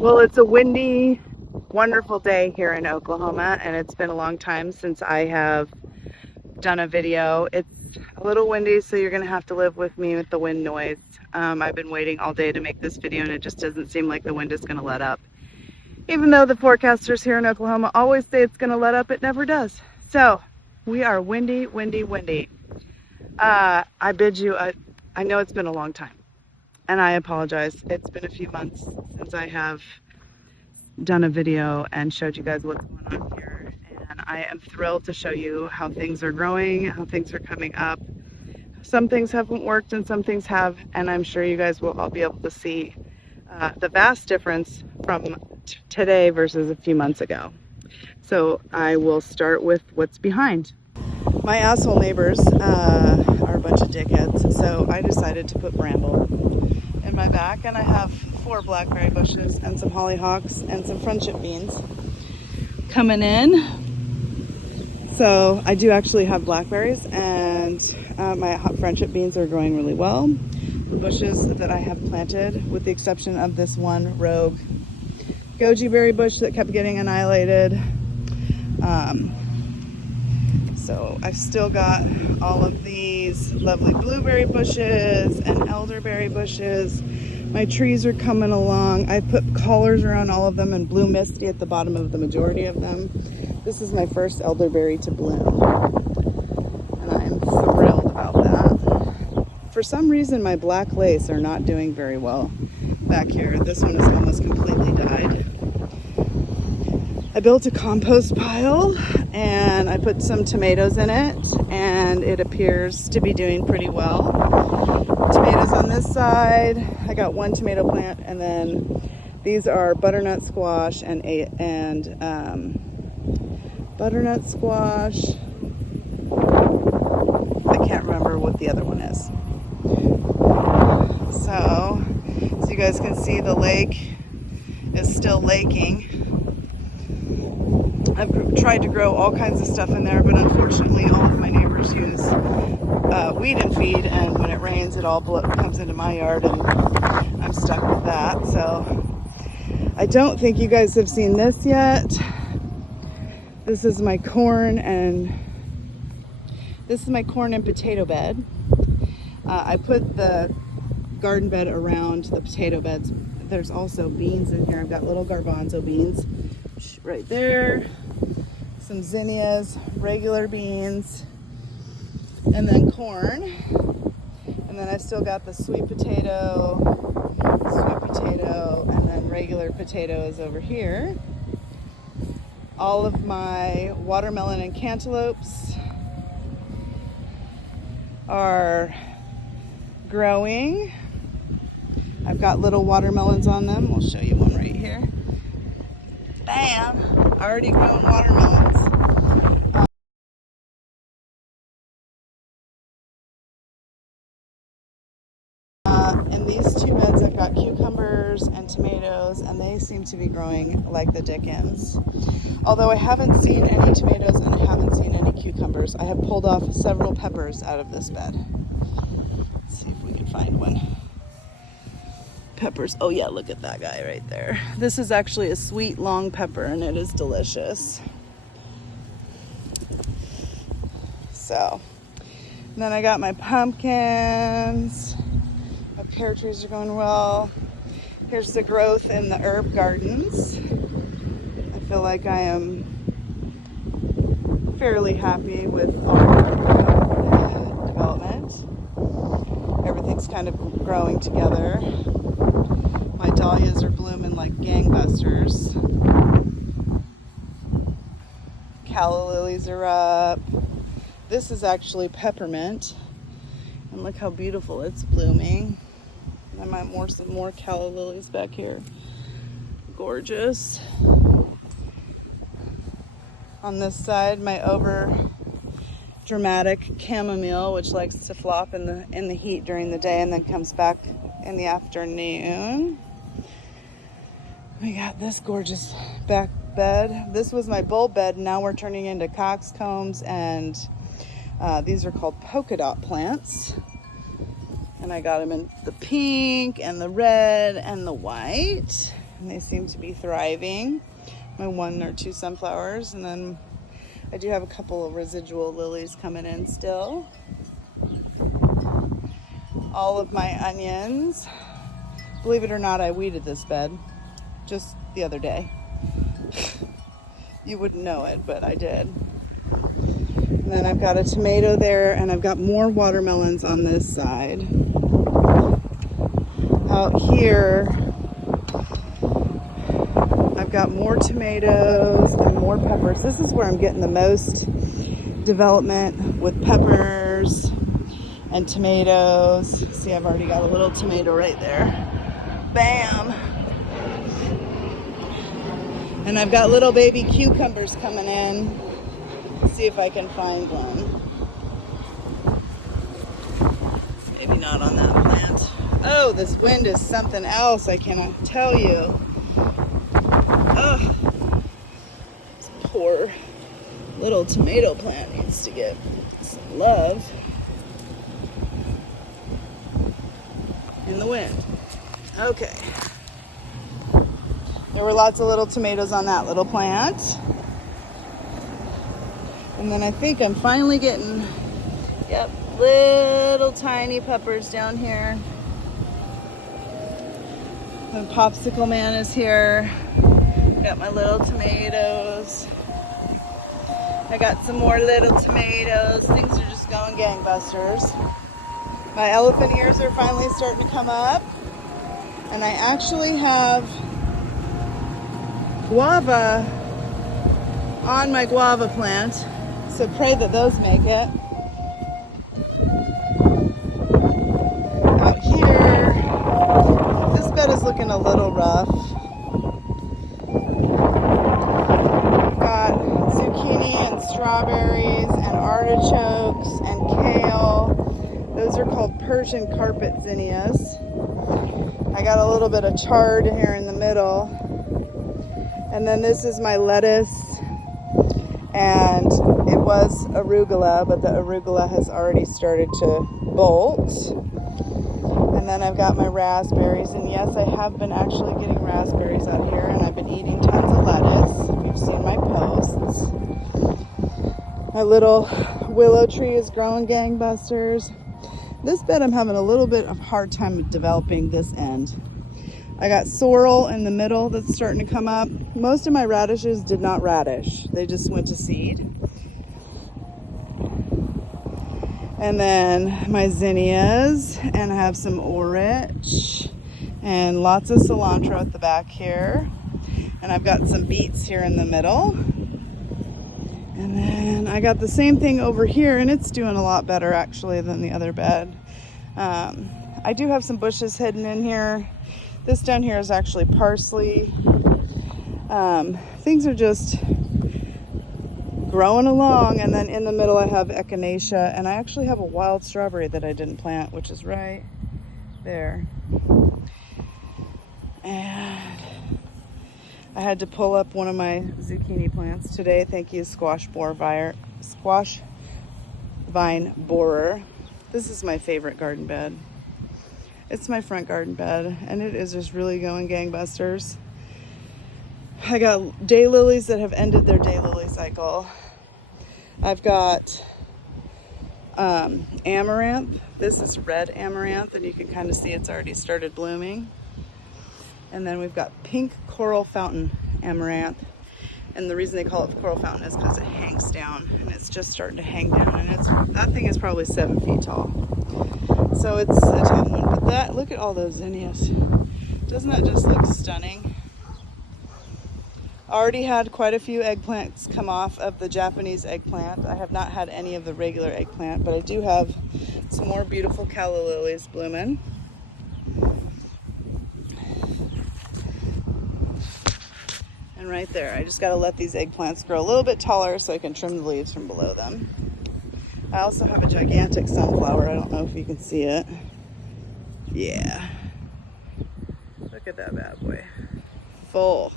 Well, it's a windy, wonderful day here in Oklahoma, and it's been a long time since I have done a video. It's a little windy, so you're going to have to live with me with the wind noise. I've been waiting all day to make this video, and it just doesn't seem like the wind is going to let up. Even though the forecasters here in Oklahoma always say it's going to let up, it never does. So we are windy, windy, windy. I know it's been a long time, and I apologize. It's been a few months since I have done a video and showed you guys what's going on here, and I am thrilled to show you how things are growing, how things are coming up. Some things haven't worked and some things have, and I'm sure you guys will all be able to see the vast difference from today versus a few months ago. So I will start with what's behind. My asshole neighbors are a bunch of dickheads, so I decided to put bramble in my back, and I have 4 blackberry bushes and some hollyhocks and some friendship beans coming in. So I do actually have blackberries, and my friendship beans are growing really well. The bushes that I have planted, with the exception of this one rogue goji berry bush that kept getting annihilated. So I've still got all of these lovely blueberry bushes and elderberry bushes. My trees are coming along. I put collars around all of them and blue misty at the bottom of the majority of them. This is my first elderberry to bloom, and I'm thrilled about that. For some reason, my black lace are not doing very well back here. This one is almost completely died. I built a compost pile and I put some tomatoes in it, and it appears to be doing pretty well. Tomatoes on this side. I got 1 tomato plant, and then these are butternut squash and butternut squash. I can't remember what the other one is. So you guys can see the lake is still laking. I've tried to grow all kinds of stuff in there, but unfortunately all of my neighbors use weed and feed, and when it rains it all comes into my yard, and I'm stuck with that. So I don't think you guys have seen this yet. This is my corn and potato bed. I put the garden bed around the potato beds. There's also beans in here. I've got little garbanzo beans right there, some zinnias, regular beans, and then corn. And then I've still got the sweet potato, and then regular potatoes over here. All of my watermelon and cantaloupes are growing. I've got little watermelons on them. I'll show you one right here. Bam! Already grown watermelons. In these 2 beds I've got cucumbers and tomatoes, and they seem to be growing like the dickens. Although I haven't seen any tomatoes and I haven't seen any cucumbers. I have pulled off several peppers out of this bed. Let's see if we can find one. Peppers. Oh yeah, look at that guy right there. This is actually a sweet long pepper, and it is delicious. So, and then I got my pumpkins. My pear trees are going well. Here's the growth in the herb gardens. I feel like I am fairly happy with our development. Everything's kind of growing together. My dahlias are blooming like gangbusters. Calla lilies are up. This is actually peppermint, and look how beautiful it's blooming. I might some more calla lilies back here. Gorgeous. On this side, my over dramatic chamomile, which likes to flop in the heat during the day and then comes back in the afternoon. We got this gorgeous back bed. This was my bulb bed. Now we're turning into coxcombs, and these are called polka dot plants. And I got them in the pink and the red and the white. and they seem to be thriving. My 1 or 2 sunflowers, and then I do have a couple of residual lilies coming in still. All of my onions. Believe it or not, I weeded this bed just the other day. You wouldn't know it, but I did. And then I've got a tomato there, and I've got more watermelons on this side. Out here, I've got more tomatoes and more peppers. This is where I'm getting the most development with peppers and tomatoes. See, I've already got a little tomato right there. Bam! And I've got little baby cucumbers coming in. Let's see if I can find one. Maybe not on that plant. Oh, this wind is something else, I cannot tell you. Oh, this poor little tomato plant needs to get some love in the wind. Okay. There were lots of little tomatoes on that little plant. And then I think I'm finally getting, yep, little tiny peppers down here. The popsicle man is here. Got my little tomatoes. I got some more little tomatoes. Things are just going gangbusters. My elephant ears are finally starting to come up. And I actually have guava on my guava plant. So pray that those make it. Out here, this bed is looking a little rough. Got zucchini and strawberries and artichokes and kale. Those are called Persian carpet zinnias. I got a little bit of chard here in the middle. And then this is my lettuce. And it was arugula, but the arugula has already started to bolt. And then I've got my raspberries. And yes, I have been actually getting raspberries out here, and I've been eating tons of lettuce. If you've seen my posts. My little willow tree is growing gangbusters. This bed I'm having a little bit of hard time developing this end. I got sorrel in the middle that's starting to come up. Most of my radishes did not radish. They just went to seed. And then my zinnias, and I have some orich and lots of cilantro at the back here. And I've got some beets here in the middle. And then I got the same thing over here, and it's doing a lot better actually than the other bed. I do have some bushes hidden in here. This down here is actually parsley. Things are just growing along. And then in the middle I have echinacea, and I actually have a wild strawberry that I didn't plant, which is right there. And I had to pull up one of my zucchini plants today. Thank you, squash vine borer. This is my favorite garden bed. It's my front garden bed, and it is just really going gangbusters. I got daylilies that have ended their daylily cycle. I've got amaranth. This is red amaranth, and you can kind of see it's already started blooming. And then we've got pink coral fountain amaranth. And the reason they call it coral fountain is because it hangs down, and it's just starting to hang down. And that thing is probably 7 feet tall. So it's a tall one. But that, look at all those zinnias. Doesn't that just look stunning? Already had quite a few eggplants come off of the Japanese eggplant. I have not had any of the regular eggplant, but I do have some more beautiful calla lilies blooming. And right there, I just got to let these eggplants grow a little bit taller so I can trim the leaves from below them. I also have a gigantic sunflower. I don't know if you can see it. Yeah. Look at that bad boy. Full.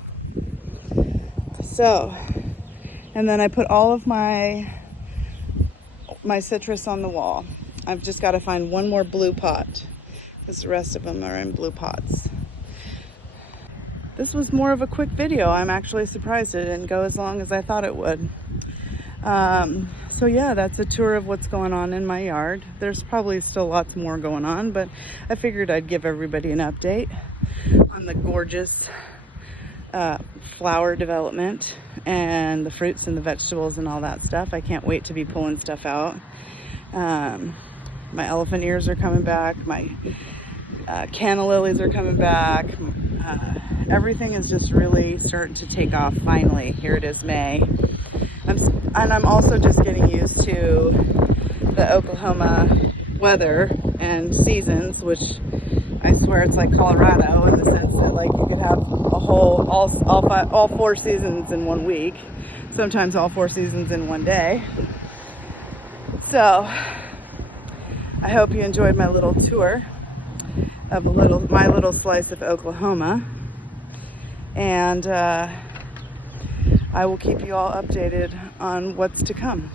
So, and then I put all of my citrus on the wall. I've just got to find one more blue pot, because the rest of them are in blue pots. this was more of a quick video. I'm actually surprised it didn't go as long as I thought it would. So yeah, that's a tour of what's going on in my yard. There's probably still lots more going on, but I figured I'd give everybody an update on the gorgeous flower development and the fruits and the vegetables and all that stuff. I can't wait to be pulling stuff out. My elephant ears are coming back. My canna lilies are coming back. Everything is just really starting to take off finally. Here it is, May. I'm also just getting used to the Oklahoma weather and seasons, which I swear it's like Colorado in the sense that like you could have all 4 seasons in 1 week, sometimes all 4 seasons in 1 day. So I hope you enjoyed my little tour of my little slice of Oklahoma, and I will keep you all updated on what's to come.